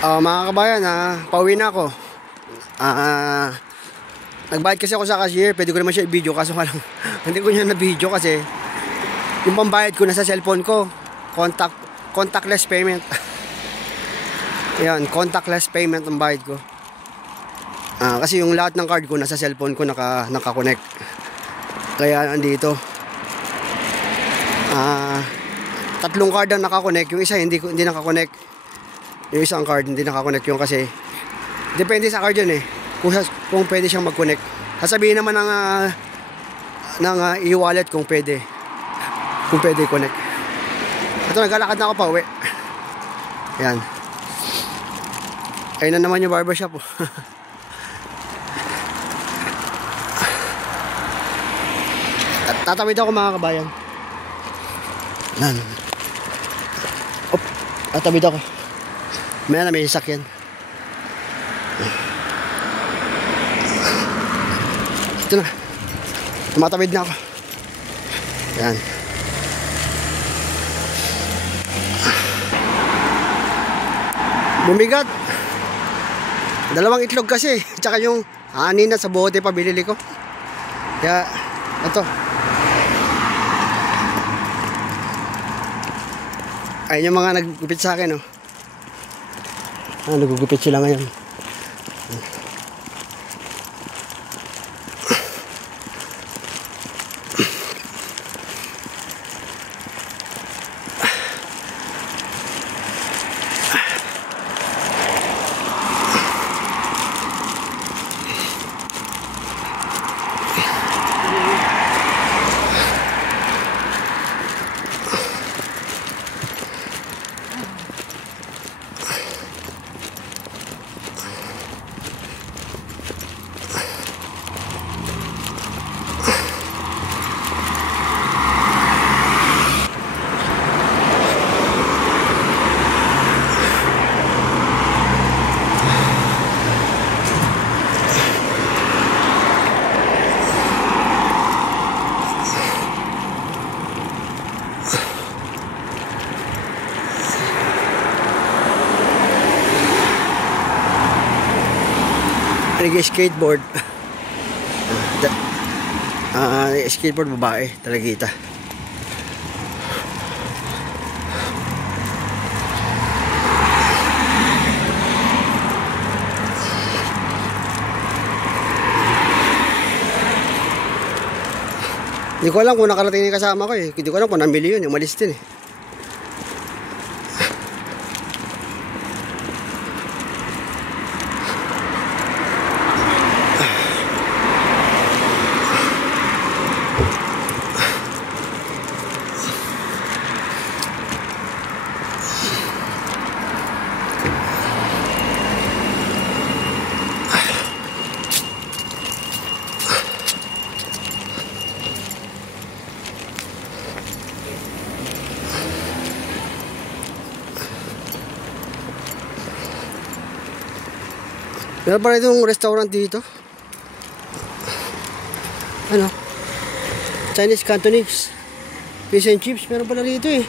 Mga kabayan, pauwi na ako. Nagbayad kasi ako sa cashier. Pwede ko naman siya i-video, kaso lang hindi ko niya na-video kasi yung pambayad ko nasa cellphone ko. Contactless payment. Ayan, contactless payment ang bayad ko. Kasi yung lahat ng card ko nasa cellphone ko naka-connect. Kaya andito. Tatlong card ang naka-connect. Yung isa hindi naka-connect. Yung isang card hindi naka-connect yung kasi depende sa card yun eh. Kung pwede siyang mag-connect. Sasabihin naman ng e-wallet kung pwede i-connect. Ito, naglalakad na ako pa uwi. Ayan. Ayun na naman yung barbershop. Tatawid ako mga kabayan. Tatawid ako. Maya na may sasakyan. Ito na. Tumatawid na ako. Yan. Bumigat. Dalawang itlog kasi. Tsaka yung anin na sa bote pa binili ko. Kaya ito. Ayun yung mga naggupit sa akin, oh. Nagugupit sila ngayon. Skateboard. Skateboard babae, talagita. Hindi ko alam kung nakarating yung kasama ko eh. Hindi ko alam kung nabili yun, umalis din eh. Meron pala itong restaurant dito. Ano? Chinese Cantonese fish and chips. Meron pala dito eh.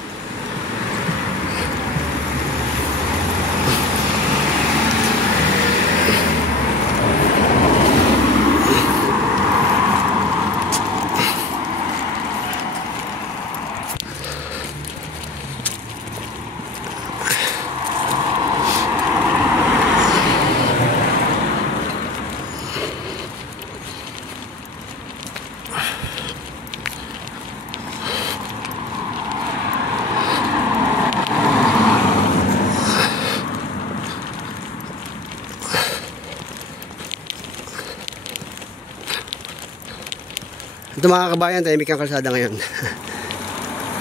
Ito mga kabayan, tahimik ang kalsada ngayon.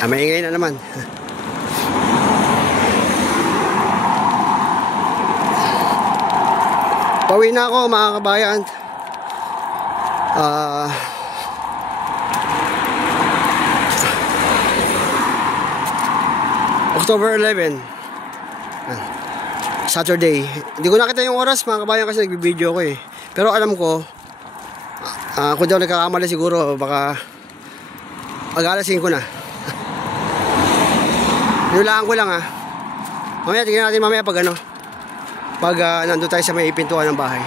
Maingay na naman. Pauwi na ako mga kabayan. October 11 Saturday. Hindi ko nakita yung oras mga kabayan kasi nagbibideo ko eh. Pero alam ko kung di ako nagkakamali siguro baka mag-alasin ko na. Nilaan ko lang ha. Mamaya tingnan natin mamaya pag ano pag nandun tayo sa may pintuan ng bahay.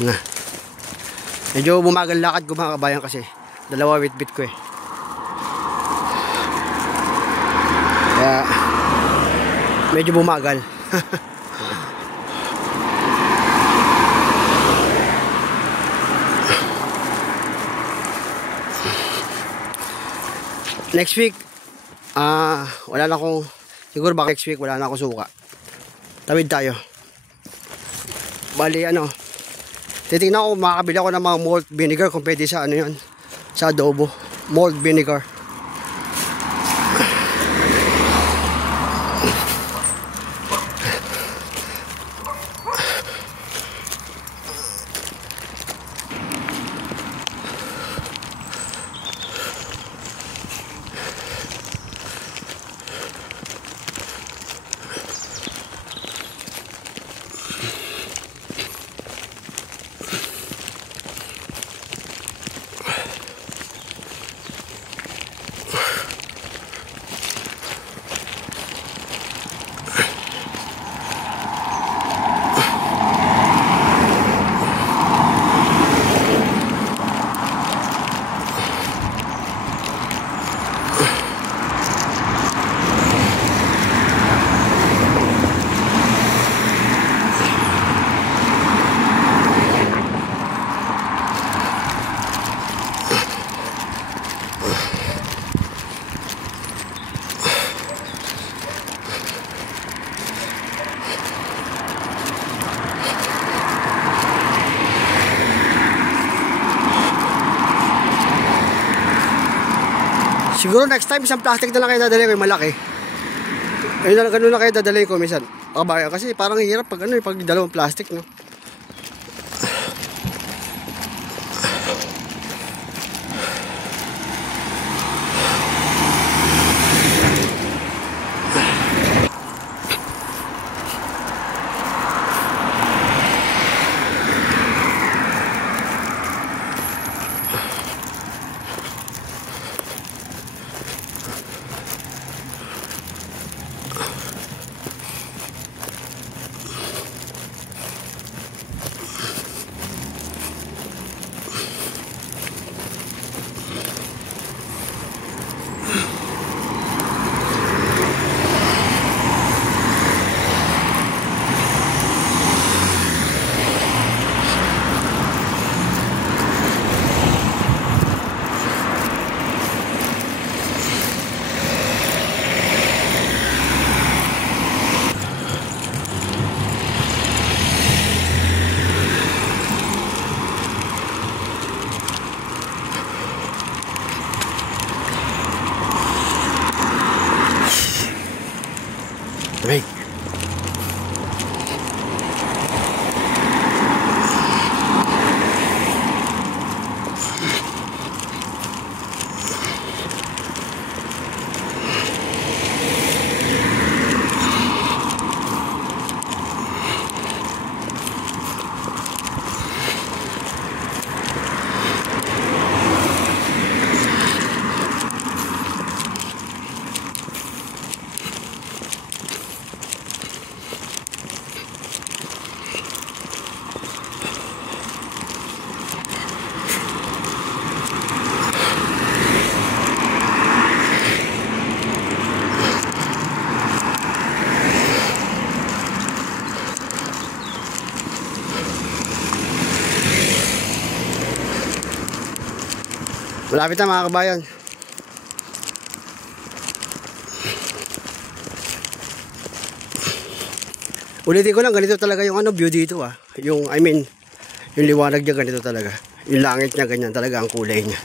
Na. Medyo bumagal lakad ko mga kabayan kasi dalawa bitbit ko eh. Kaya medyo bumagal. Next week wala na akong, siguro baka next week wala na akong suka. Tawid tayo. Bali titingnan ko, makakabili ako ng mga malt vinegar kung pwede sa yan, sa adobo. Malt vinegar. Siguro next time isang plastic na lang kayo dadalhin ko, yung malaki. Ayun na, ganun na kayo dadalhin ko minsan. Kabaya, kasi parang hirap pag pag dalawang plastic, no? Right. Malapit na mga kabayan. Ulitin ko lang, ganito talaga yung view dito Yung yung liwanag niya ganito talaga. Yung langit niya ganyan talaga ang kulay niya.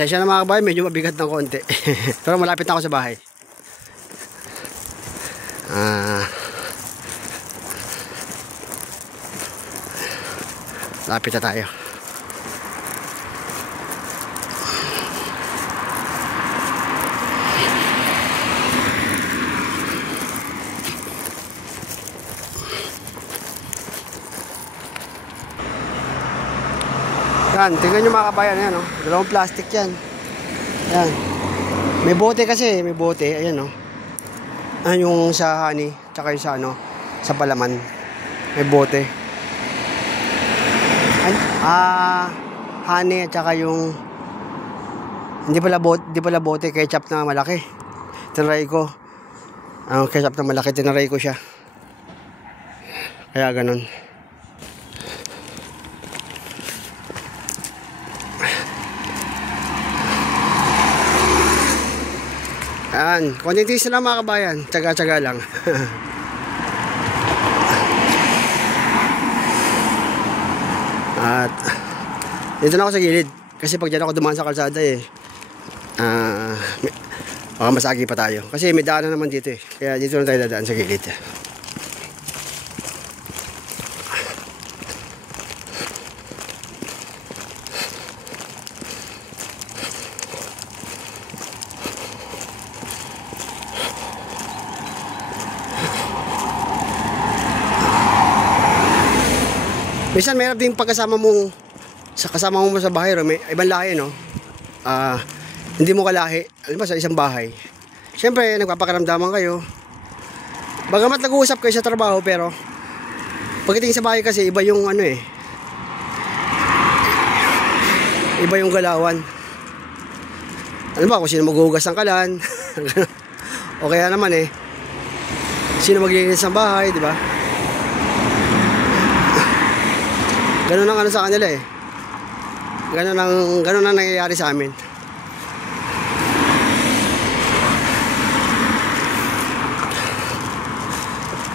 Pasensya na mga kabayan, medyo mabigat ng konti. Pero malapit na ako sa bahay. Lapit na tayo. Yan, tingnan nyo mga kabayan, ayan, oh. Dalawang plastic yan. Ayan. May bote kasi, may bote, ayan, oh. Ayan yung sa honey, tsaka yung sa ano, sa palaman. May bote. Honey, tsaka yung hindi pala bote, ketchup na malaki. Tinaray ko. Ang ketchup na malaki, tinaray ko siya. Kaya ganun. Ayan, konting tiis na lang mga kabayan. Tsaga-tsaga lang. At dito na ako sa gilid. Kasi pag dyan ako dumaan sa kalsada baka masagi pa tayo. Kasi may daanan naman dito eh. Kaya dito na tayo dadaan sa gilid. Minsan mayroon din pagkasama mo sa bahay, may ibang lahi, no? Hindi mo kalahi, alam ba, sa isang bahay. Siyempre, nagpapakaramdaman kayo. Bagamat nag-uusap kayo sa trabaho, pero pagdating sa bahay kasi, iba yung ano iba yung galawan. Ano ba, kung sino maghuhugas ng kalan, o kaya naman sino maglilinis ng bahay, di ba? Ganun ang ano sa kanila ganun ang nangyayari sa amin.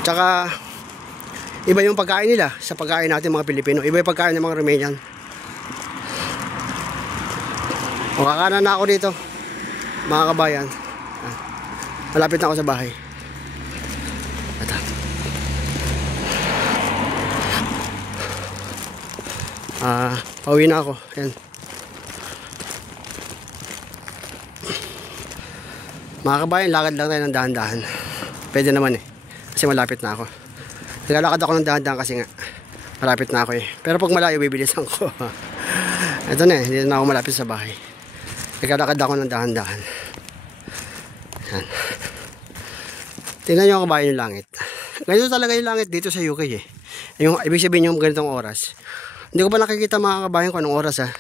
Tsaka iba yung pagkain nila sa pagkain natin mga Pilipino. Iba yung pagkain ng mga Romanian. O kakanan na ako dito mga kabayan. Malapit na ako sa bahay. Pauwi na ako. Ayan. Mga kabayan, lakad lang tayo ng dahan-dahan. Pwede naman kasi malapit na ako. Naglalakad ako ng dahan-dahan kasi nga malapit na ako Pero pag malayo, bibilisan ko. Ito na hindi na ako malapit sa bahay. Naglalakad ako ng dahan-dahan. Ayan. Tingnan nyo kabayan yung langit. Ganito talaga yung langit dito sa UK Yung ibig sabihin yung ganitong oras. Hindi ko pa nakikita mga kabayan ko anong oras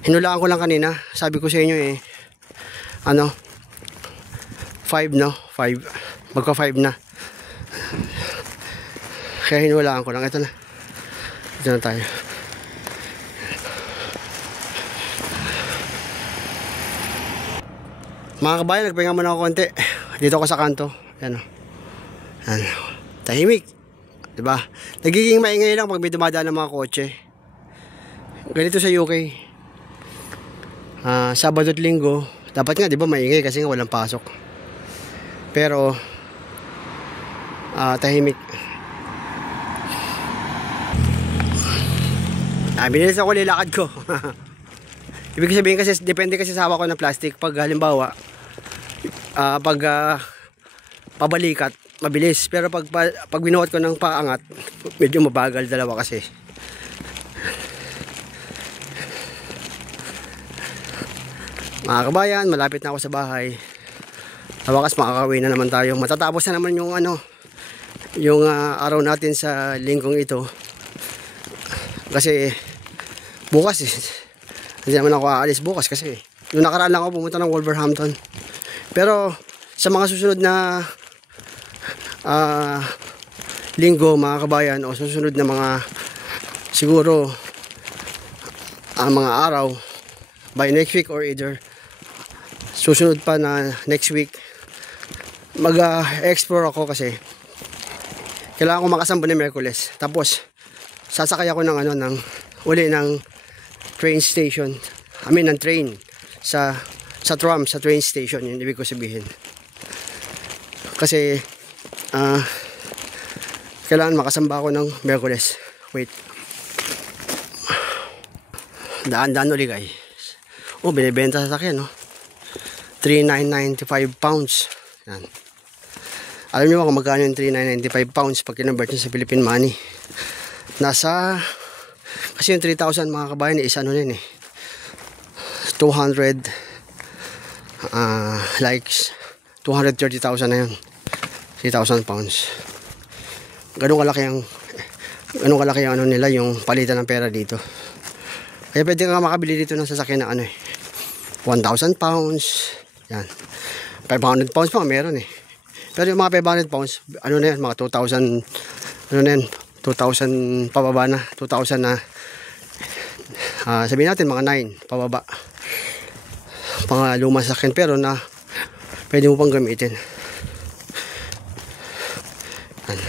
Hinulaan ko lang kanina. Sabi ko sa inyo 5 no? 5. Magka 5 na. Kaya hinulaan ko lang. Ito na. Ito na tayo. Mga kabayan, nagpahinga muna ako konti. Dito ako sa kanto. Yan tahimik. Diba? Nagiging maingay lang pag may dumadaan ng mga kotse. Ganito sa UK. Sabado at Linggo, dapat nga 'di ba maingay kasi nga walang pasok. Pero tahimik. Binilis ako nilakad ko. Ibig sabihin kasi depende kasi sa hawak ko ng plastic. Pag halimbawa pabalikat mabilis, pero pag binuhat ko ng paangat medyo mabagal, dalawa kasi. Mga kabayan, malapit na ako sa bahay. Sa wakas makakauwi na naman tayo. Matatapos na naman yung araw natin sa linggong ito. Kasi bukas hindi naman ako aalis bukas kasi noong nakaraan lang ako pumunta ng Wolverhampton. Pero sa mga susunod na linggo mga kabayan, o susunod na mga siguro mga araw, by next week or either susunod pa na next week, mag-explore ako kasi kailangan ko makasamba ni Merkules. Tapos sasakay ako ng uli ng train station, ng train sa tram, sa train station, yun ibig ko sabihin. Kasi kailangan makasamba ako ng Miyerkules. Wait. Daan-daan ulit guys. Oh, binibenta sa sakyan, no? 3,995 pounds. Yan. Alam niyo ba kung magkano yung 3,995 pounds pag kinonvert nyo sa Philippine money? Nasa, kasi yung 3,000 mga kabayan is ano yun eh. 200 likes. 230,000 na yun. 3,000 pounds. Ganun kalaki ang ano nila, yung palitan ng pera dito. Kaya pwede ka makabili dito ng sasakyan na ano eh. 1,000 pounds. Yan. 500 pounds pa meron eh. Pero yung mga 500 pounds, ano na yan, mga 2,000, ano na yan, 2,000 pababa na. 2,000 na, sabihin natin mga 9 pababa. Mga lumang sasakyan pero na pwede mo pang gamitin. Yan.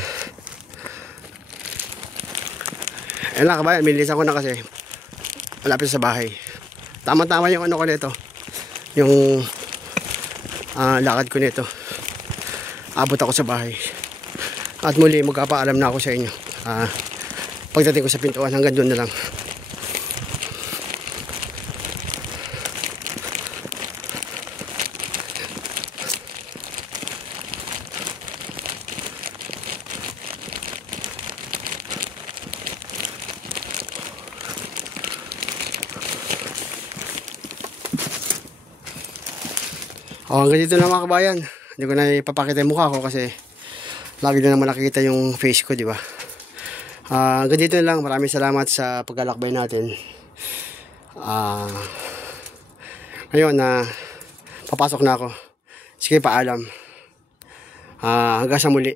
Ayun lang kabayan, milisan ko na kasi malapit sa bahay. Tama-tama yung ano ko nito. Yung lakad ko nito. Abot ako sa bahay. At muli magpapaalam na ako sa inyo. Pagdating ko sa pintuan, hanggang doon na lang. Hanggang dito na mga kabayan. Hindi ko na ipapakita yung mukha ko kasi lagi na naman nakikita yung face ko, di ba? Hanggang dito na lang. Maraming salamat sa paglalakbay natin. Ngayon papasok na ako. Sige, paalam. Hanggang sa muli.